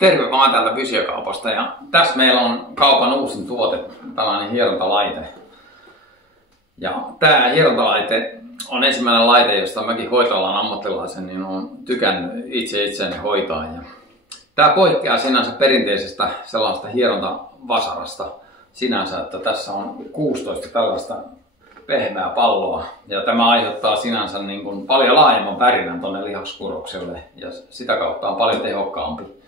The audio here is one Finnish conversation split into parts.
Terve vaan täältä Fysiokaupasta ja tässä meillä on kaupan uusin tuote, tällainen hierontalaite. Ja tämä hierontalaite on ensimmäinen laite, josta mäkin hoitoalan ammattilaisen niin olen tykännyt itseäni hoitaa. Ja tämä poikkeaa sinänsä perinteisestä sellaista hierontavasarasta sinänsä, että tässä on 16 tällaista pehmeää palloa. Ja tämä aiheuttaa sinänsä niin kuin paljon laajemman värinän tuonne lihaskurokselle ja sitä kautta on paljon tehokkaampi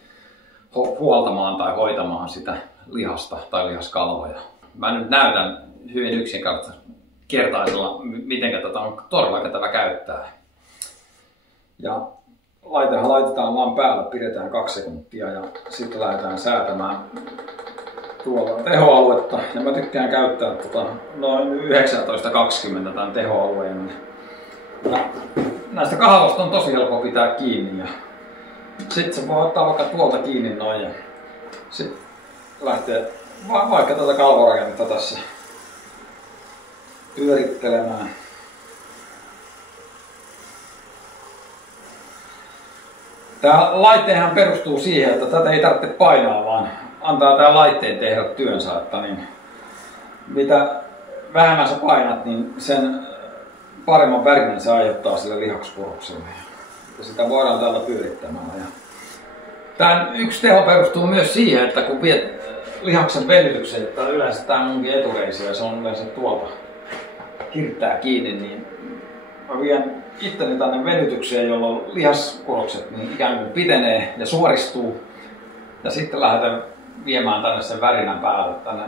huoltamaan tai hoitamaan sitä lihasta tai lihaskalvoja. Mä nyt näytän hyvin yksinkertaisella, miten tätä on todella kätevä käyttää. Ja laitehan laitetaan vaan päälle, pidetään 2 sekuntia ja sitten lähdetään säätämään tuolla tehoaluetta. Ja mä tykkään käyttää noin 19-20 tämän tehoalueen. Ja näistä kahvoista on tosi helppo pitää kiinni. Ja sitten se voi ottaa vaikka tuolta kiinni noin ja sitten lähtee vaikka tätä kalvorakennetta tässä pyörittelemään. Tämä laitteenhan perustuu siihen, että tätä ei tarvitse painaa, vaan antaa tämän laitteen tehdä työnsä. Että niin, mitä vähemmän sä painat, niin sen paremman värinän se aiheuttaa sille lihaskurokselle. Ja sitä voidaan täältä pyörittämään. Tämän yksi teho perustuu myös siihen, että kun viet lihaksen venytykseen, että yleensä tämä munkin etureisi ja se on yleensä tuolta hirttää kiinni, niin mä vien itteni tänne venytykseen, jolloin lihaskurokset niin ikään kuin pitenee ja suoristuu. Ja sitten lähdetään viemään tänne sen värinän päälle, tänne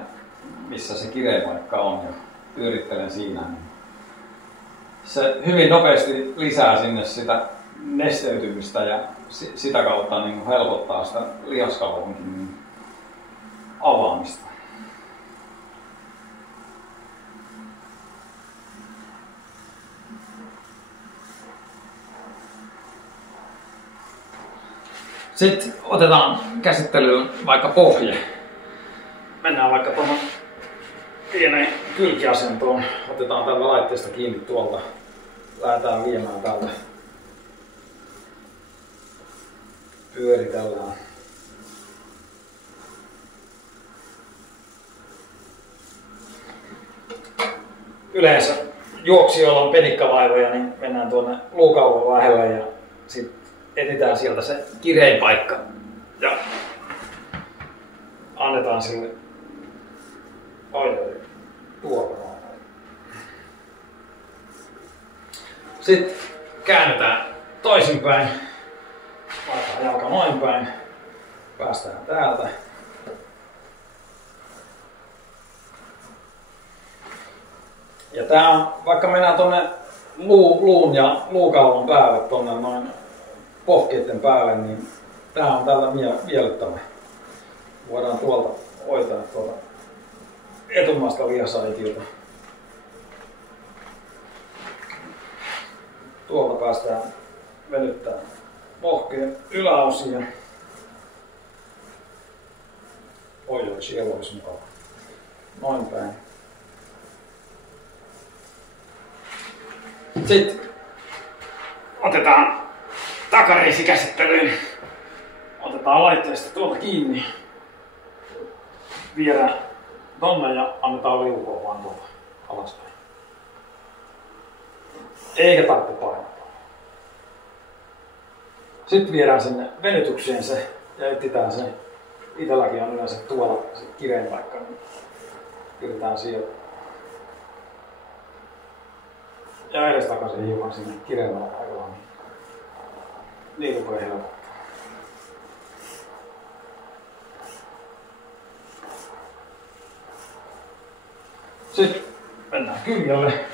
missä se kirepaikka on ja pyörittelen siinä. Se hyvin nopeasti lisää sinne sitä nesteytymistä ja sitä kautta niin helpottaa sitä lihaskalvonkin avaamista. Sitten otetaan käsittelyyn vaikka pohje. Mennään vaikka tuohon pieneen kylkiasentoon. Otetaan tällä laitteesta kiinni tuolta. Lähdetään viemään täältä. Pyöritellään. Yleensä juoksijoilla on penikkavaivoja, niin mennään tuonne luukaulon lähelle ja sitten etsitään sieltä se kirein paikka ja annetaan sille tuolla. Sitten käännetään toisinpäin. Laitetaan jalka noin päin. Päästään täältä. Ja tää on, vaikka mennään tonne luun ja luukaulon päälle, tonne noin pohkeiden päälle, niin tää on täältä miellyttävä. Voidaan tuolta hoitaa tuolta etumaasta lihasaitilta. Tuolta päästään venyttämään pohkeen yläosia. Oi, siellä olisi mukava. Noin päin. Sitten otetaan takareisi käsittelyyn. Otetaan laitteesta tuolta kiinni. Viedään tonne ja annetaan liukua vaan tuolta alaspäin. Eikä tarvitse painaa. Sitten viedään sinne venytykseen se ja etsitään se. Itelläkin on yleensä tuolla se kirein paikka. Niin pidetään sieltä. Ja edes takaisin hiukan sinne kireemmällä paikalla. Niin rupeaa helpottaa. Sitten mennään kyljelle.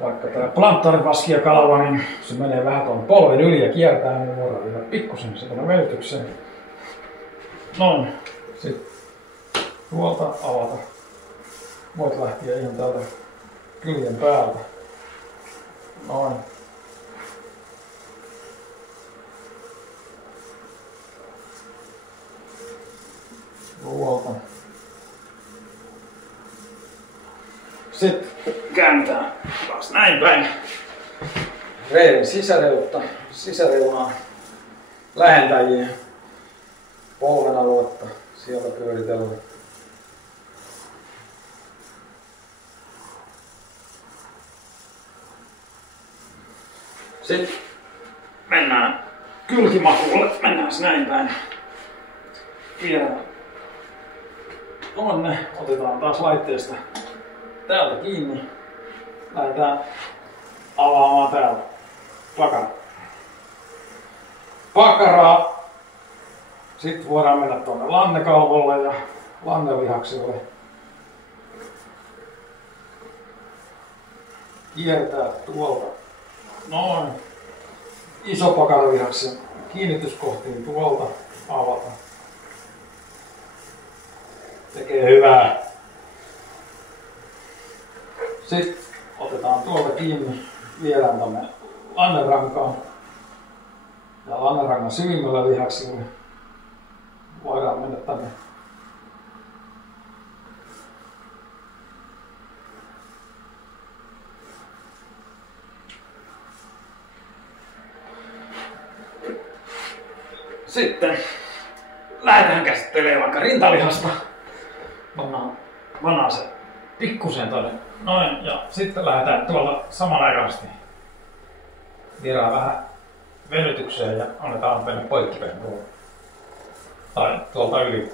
Vaikka tää planttaarivaski kalva, niin se menee vähän tuon polven yli ja kiertää, niin voidaan vielä pikkusen se tuonne venytykseen. Noin. Sitten tuolta avata. Voit lähteä ihan täältä kyljen päältä. Noin. Tuolta. Sitten kääntää taas näin päin. Reilin sisäreunaa lähentäjiä. polven aluetta sieltä pyöritellä. Sitten mennään kylkimakuulle, mennään näin päin. Vielä onne, otetaan taas laitteesta täältä kiinni. Lähdetään avaamaan täältä pakaraa. Sitten voidaan mennä tuonne lannekalvolle ja lannelihakselle. Kiertää tuolta noin. Iso pakaravihaksen kiinnityskohtiin tuolta avata. Tekee hyvää. Sitten otetaan tuolta kiinni, viedään tonne lannerankaan ja lannerangan syvimmällä lihaksille. Voidaan mennä tänne sitten lähdetään käsittelemään vaikka rintalihasta. Pannaan se pikkusen tonne noin ja sitten lähdetään tuolta samanaikaisesti. Viedään vähän venytykseen ja annetaan mennä poikkipäin tai tuolta yli.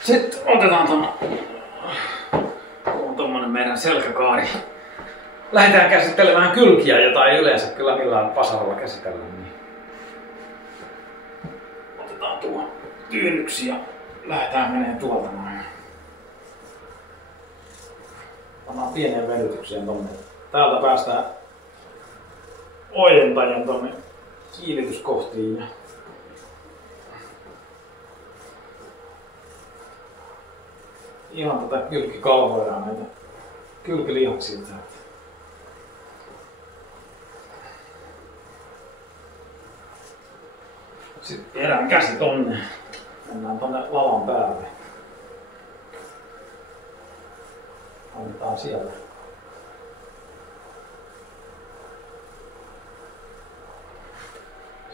Sitten otetaan tuommoinen meidän selkäkaari. Lähdetään käsittelemään kylkiä, jota ei yleensä kyllä millään pasaralla käsitellä. Niin otetaan tuo tyynnyksi ja lähdetään menemään tuolta noin. Pannaan pieneen venytykseen tonne. Täältä päästään ojentajan tonne kiinnityskohtiin. Ja ihan tätä kylkikalvoidaan näitä kylkilihaksia täältä. Sitten viedään käsi tonne. Mennään tonne lavan päälle. Annetaan siellä.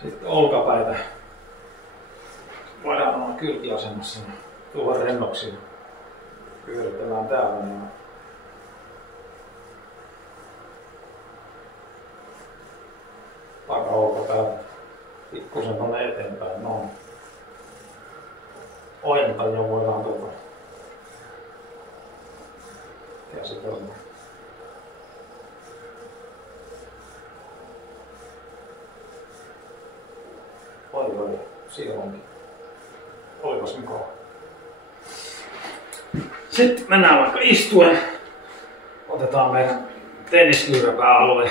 Sitten olkapäitä. Voidaan olla kylkiasennossa. Tuohon rennoksi. Pyöritellään täällä. Niin takaolkapäätä. Pikkusen tonne eteenpäin. Noin. Ojentaja voidaan tuolta käsitellä. Oi, siellä onkin. Olipas mukava. Sitten mennään vaikka istuen. Otetaan meidän tenniskyyröpääalue.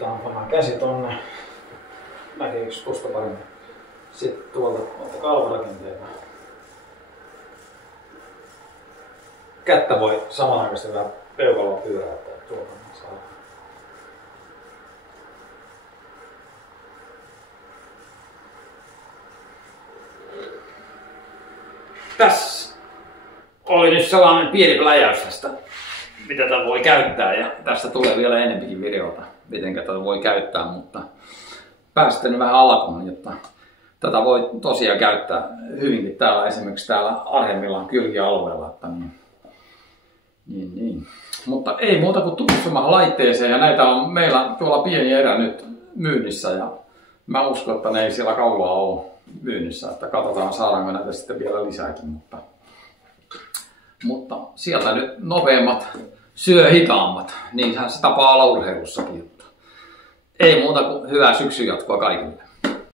Pannaan käsi tonne. Näkeekö tuosta paremmin? Sitten tuolta kalvorakenteelta. Kättä voi samanaikaisesti vähän peukaloa pyöräyttää tuolta. Tässä oli nyt sellainen pieni pläjäys tästä, mitä tätä voi käyttää, ja tästä tulee vielä enempikin videota, miten tätä voi käyttää, mutta päästän vähän alkuun, jotta tätä voi tosiaan käyttää hyvinkin täällä, esimerkiksi täällä Arhemmillan kylkialueella. Että niin. Mutta ei muuta kuin tutustumaan laitteeseen, ja näitä on meillä tuolla pieni erä nyt myynnissä, ja mä uskon, että ne ei siellä kauaa ole myynnissä, että katsotaan saadaanko näitä sitten vielä lisääkin, mutta sieltä nyt nopeammat syö hitaammat, niinhän se tapaa olla urheilussakin. Ei muuta kuin hyvää syksyn jatkoa kaikille.